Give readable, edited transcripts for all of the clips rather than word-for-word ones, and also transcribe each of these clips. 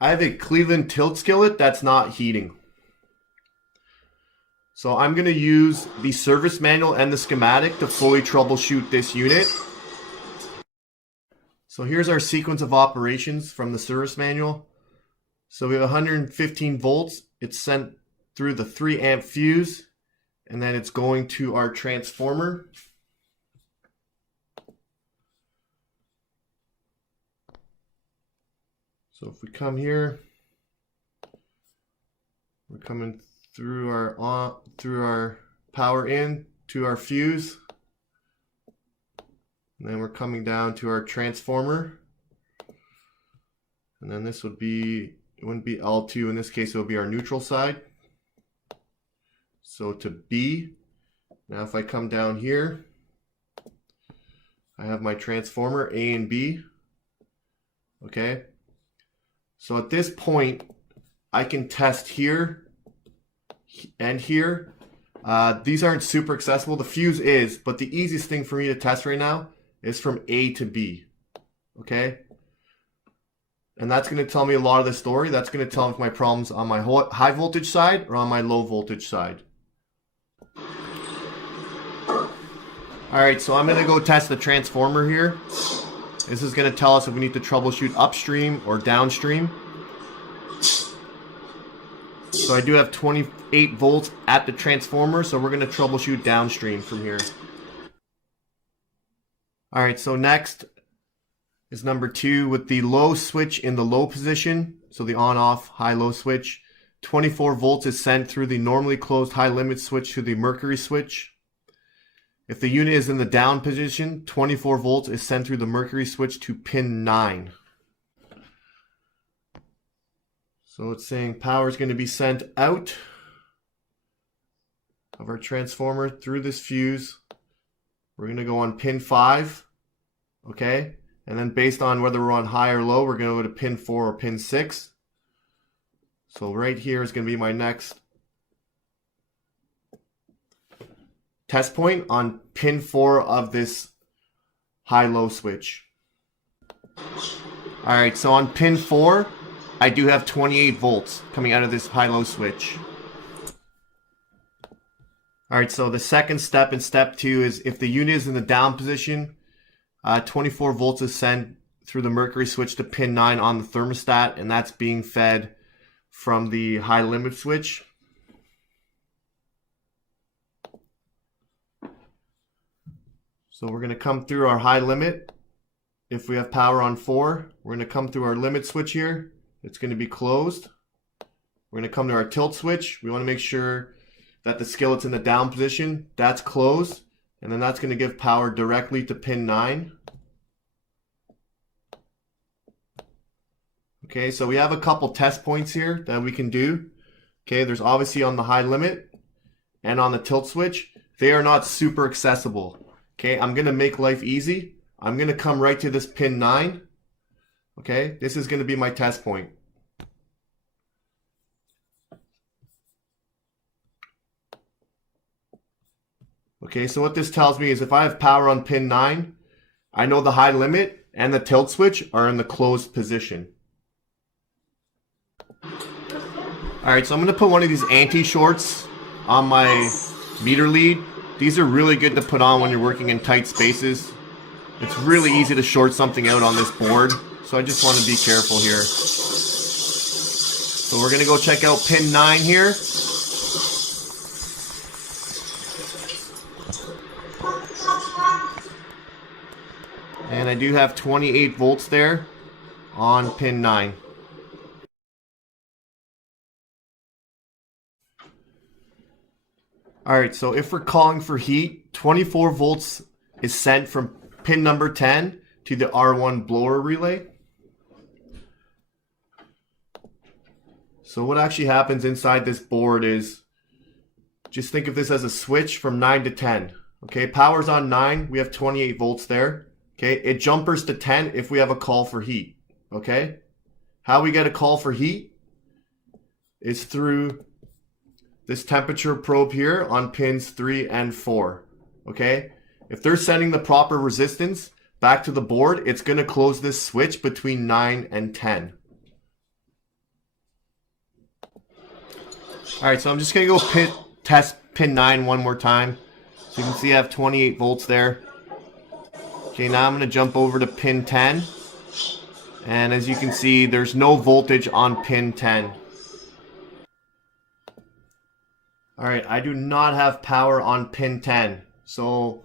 I have a Cleveland tilt skillet that's not heating. So I'm going to use the service manual and the schematic to fully troubleshoot this unit. So here's our sequence of operations from the service manual. So we have 115 volts. It's sent through the 3 amp fuse, and then it's going to our transformer. So if we come here, we're coming through our power in to our fuse, and then we're coming down to our transformer, and then this would be, it wouldn't be L2 in this case, it would be our neutral side. So to B, now if I come down here, I have my transformer A and B. Okay, so at this point I can test here and here. These aren't super accessible. The fuse is, but the easiest thing for me to test right now is from A to B. Okay, and that's going to tell me a lot of the story. That's going to tell me if my problem's on my high voltage side or on my low voltage side. Alright, so I'm going to go test the transformer here. This is going to tell us if we need to troubleshoot upstream or downstream. So I do have 28 volts at the transformer, so we're going to troubleshoot downstream from here. Alright, so next is number 2 with the low switch in the low position. So the on-off high-low switch. 24 volts is sent through the normally closed high-limit switch to the mercury switch. If the unit is in the down position, 24 volts is sent through the mercury switch to pin 9. So it's saying power is going to be sent out of our transformer through this fuse. We're going to go on pin 5. Okay, and then based on whether we're on high or low, we're going to go to pin 4 or pin 6. So right here is going to be my next test point on pin 4 of this high-low switch. Alright, so on pin 4, I do have 28 volts coming out of this high-low switch. Alright, so the second step in step 2 is if the unit is in the down position, 24 volts is sent through the mercury switch to pin 9 on the thermostat, and that's being fed from the high limit switch. So we're going to come through our high limit. If we have power on 4, we're going to come through our limit switch here. It's going to be closed. We're going to come to our tilt switch. We want to make sure that the skillet's in the down position. That's closed. And then that's going to give power directly to pin 9. Okay, so we have a couple test points here that we can do. Okay, there's obviously on the high limit and on the tilt switch. They are not super accessible. Okay, I'm going to make life easy. I'm going to come right to this pin 9. Okay, this is going to be my test point. Okay, so what this tells me is if I have power on pin 9, I know the high limit and the tilt switch are in the closed position. Alright, so I'm going to put one of these anti-shorts on my meter lead. These are really good to put on when you're working in tight spaces. It's really easy to short something out on this board, so I just want to be careful here. So we're going to go check out pin 9 here. And I do have 28 volts there on pin 9. Alright, so if we're calling for heat, 24 volts is sent from pin number 10 to the R1 blower relay. So what actually happens inside this board is, just think of this as a switch from 9 to 10. Okay, power's on 9, we have 28 volts there. Okay, it jumpers to 10 if we have a call for heat. Okay, how we get a call for heat is through this temperature probe here on pins 3 and 4. Okay, if they're sending the proper resistance back to the board, it's going to close this switch between 9 and 10. Alright, so I'm just going to go test pin 9 one more time. So you can see I have 28 volts there. Okay, now I'm going to jump over to pin 10. And as you can see, there's no voltage on pin 10. Alright, I do not have power on pin 10. So,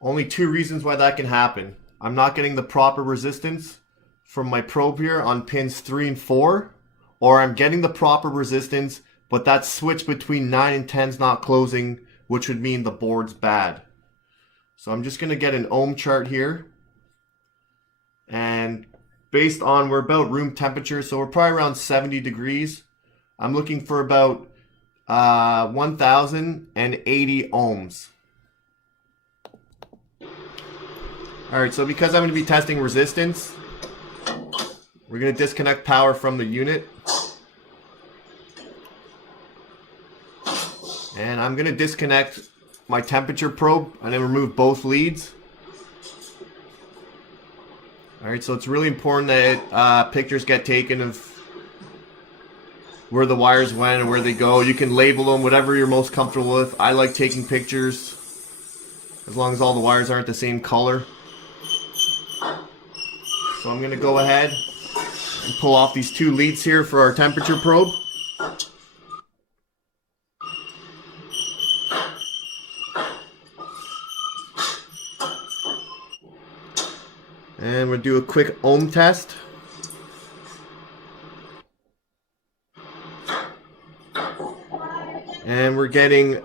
only two reasons why that can happen. I'm not getting the proper resistance from my probe here on pins 3 and 4. Or I'm getting the proper resistance, but that switch between 9 and 10 is not closing, which would mean the board's bad. So I'm just going to get an ohm chart here. And based on, we're about room temperature, so we're probably around 70 degrees. I'm looking for about 1080 ohms. Alright, so because I'm going to be testing resistance, we're going to disconnect power from the unit. And I'm going to disconnect my temperature probe and then remove both leads. Alright, so it's really important that pictures get taken of where the wires went and where they go. You can label them, whatever you're most comfortable with. I like taking pictures as long as all the wires aren't the same color. So I'm going to go ahead and pull off these two leads here for our temperature probe. And we'll do a quick ohm test. And we're getting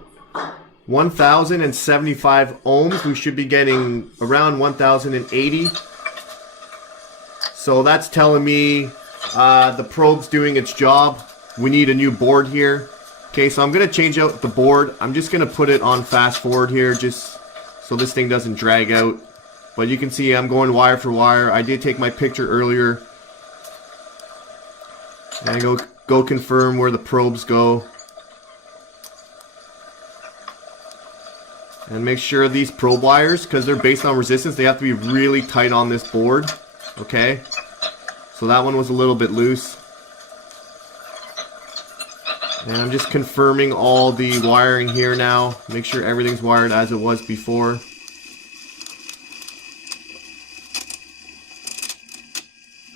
1075 ohms. We should be getting around 1080. So that's telling me the probe's doing its job. We need a new board here. Okay, so I'm going to change out the board. I'm just going to put it on fast forward here just so this thing doesn't drag out. But you can see I'm going wire for wire. I did take my picture earlier. And go confirm where the probes go. And make sure these probe wires, because they're based on resistance, they have to be really tight on this board. Okay? So that one was a little bit loose. And I'm just confirming all the wiring here now. Make sure everything's wired as it was before.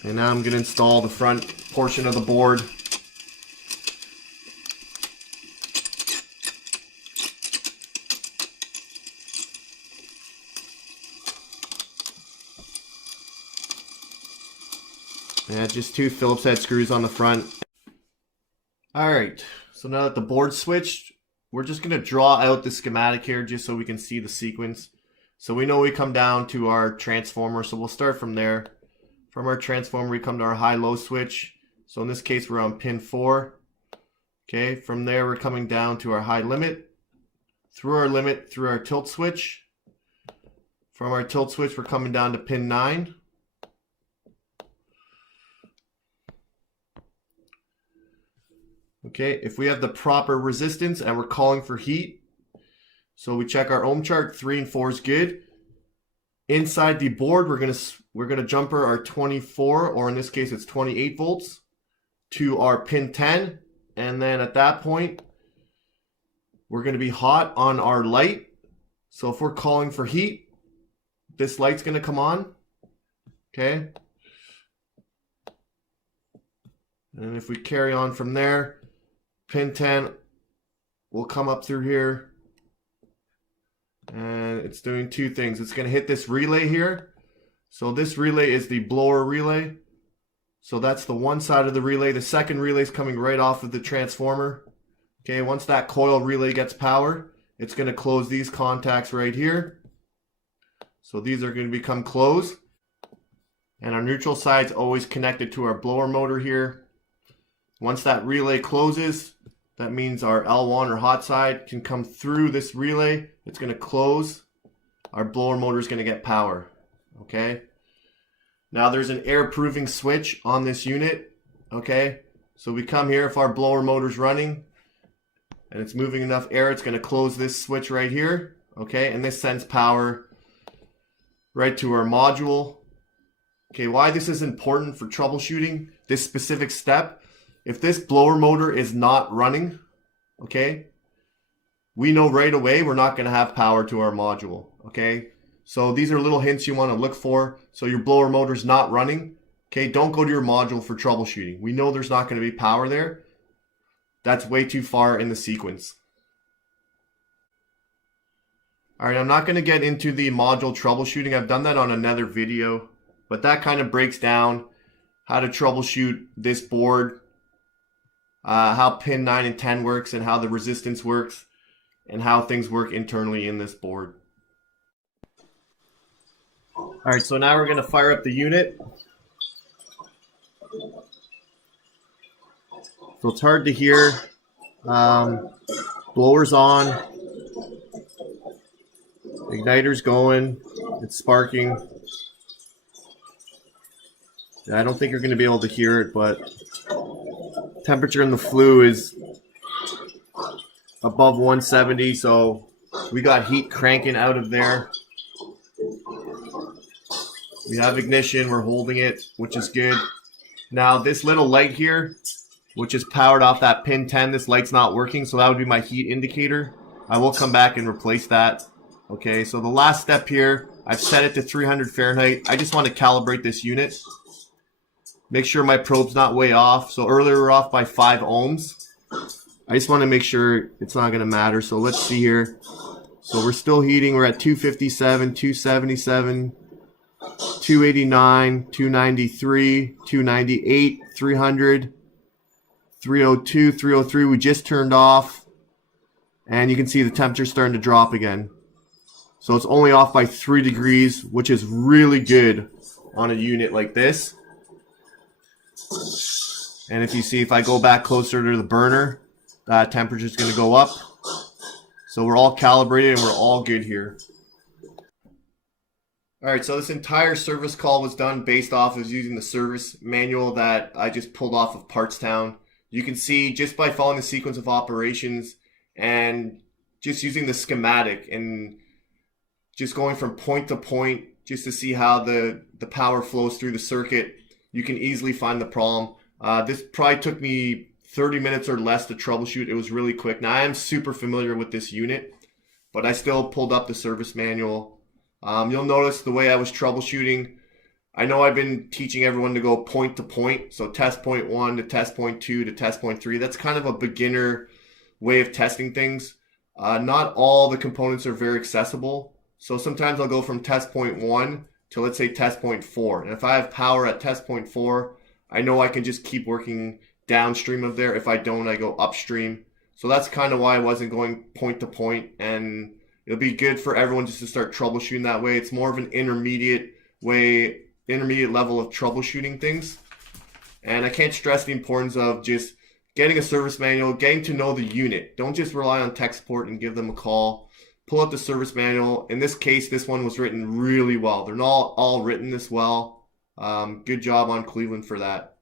And now I'm going to install the front portion of the board. Yeah, just two Phillips head screws on the front. Alright, so now that the board's switched, we're just going to draw out the schematic here just so we can see the sequence. So we know we come down to our transformer, so we'll start from there. From our transformer, we come to our high-low switch. So in this case, we're on pin 4. Okay, from there, we're coming down to our high limit. Through our limit, through our tilt switch. From our tilt switch, we're coming down to pin 9. Okay, if we have the proper resistance and we're calling for heat, so we check our ohm chart, 3 and 4 is good. Inside the board, we're gonna jumper our 24, or in this case it's 28 volts, to our pin 10, and then at that point, we're gonna be hot on our light. So if we're calling for heat, this light's gonna come on. Okay. And if we carry on from there, pin 10 will come up through here. And it's doing two things. It's going to hit this relay here. So this relay is the blower relay. So that's the one side of the relay. The second relay is coming right off of the transformer. Okay, once that coil relay gets power, it's going to close these contacts right here. So these are going to become closed. And our neutral side's always connected to our blower motor here. Once that relay closes, that means our L1 or hot side can come through this relay. It's going to close. Our blower motor is going to get power. Okay. Now there's an air proofing switch on this unit. Okay. So we come here, if our blower motor is running and it's moving enough air, it's going to close this switch right here. Okay. And this sends power right to our module. Okay. Why this is important for troubleshooting this specific step if this blower motor is not running, okay, we know right away we're not going to have power to our module, okay? So these are little hints you want to look for. So your blower motor is not running, okay, don't go to your module for troubleshooting. We know there's not going to be power there. That's way too far in the sequence. All right, I'm not going to get into the module troubleshooting. I've done that on another video, but that kind of breaks down how to troubleshoot this board, how pin 9 and 10 works, and how the resistance works, and how things work internally in this board. All right, so now we're going to fire up the unit. So it's hard to hear. Blower's on. Igniter's going. It's sparking. I don't think you're going to be able to hear it, but temperature in the flue is above 170, so we got heat cranking out of there. We have ignition, we're holding it, which is good. Now this little light here, which is powered off that pin 10, this light's not working, so that would be my heat indicator. I will come back and replace that. Okay, so the last step here, I've set it to 300 Fahrenheit. I just want to calibrate this unit. Make sure my probe's not way off. So earlier we were off by 5 ohms. I just want to make sure it's not going to matter. So let's see here. So we're still heating. We're at 257, 277, 289, 293, 298, 300, 302, 303. We just turned off. And you can see the temperature starting to drop again. So it's only off by 3 degrees, which is really good on a unit like this. And if you see, if I go back closer to the burner, that temperature is going to go up. So we're all calibrated and we're all good here. All right, so this entire service call was done based off of using the service manual that I just pulled off of Partstown. You can see just by following the sequence of operations and just using the schematic and just going from point to point just to see how the power flows through the circuit, you can easily find the problem. This probably took me 30 minutes or less to troubleshoot. It was really quick. Now I am super familiar with this unit, but I still pulled up the service manual. You'll notice the way I was troubleshooting. I know I've been teaching everyone to go point to point. So test point 1 to test point 2 to test point 3. That's kind of a beginner way of testing things. Not all the components are very accessible. So sometimes I'll go from test point 1 to, let's say, test point 4. And if I have power at test point 4, I know I can just keep working downstream of there. If I don't, I go upstream. So that's kind of why I wasn't going point to point. And it'll be good for everyone just to start troubleshooting that way. It's more of an intermediate level of troubleshooting things. And I can't stress the importance of just getting a service manual, getting to know the unit. Don't just rely on tech support and give them a call. Pull up the service manual. In this case, this one was written really well. They're not all written this well. Good job on Cleveland for that.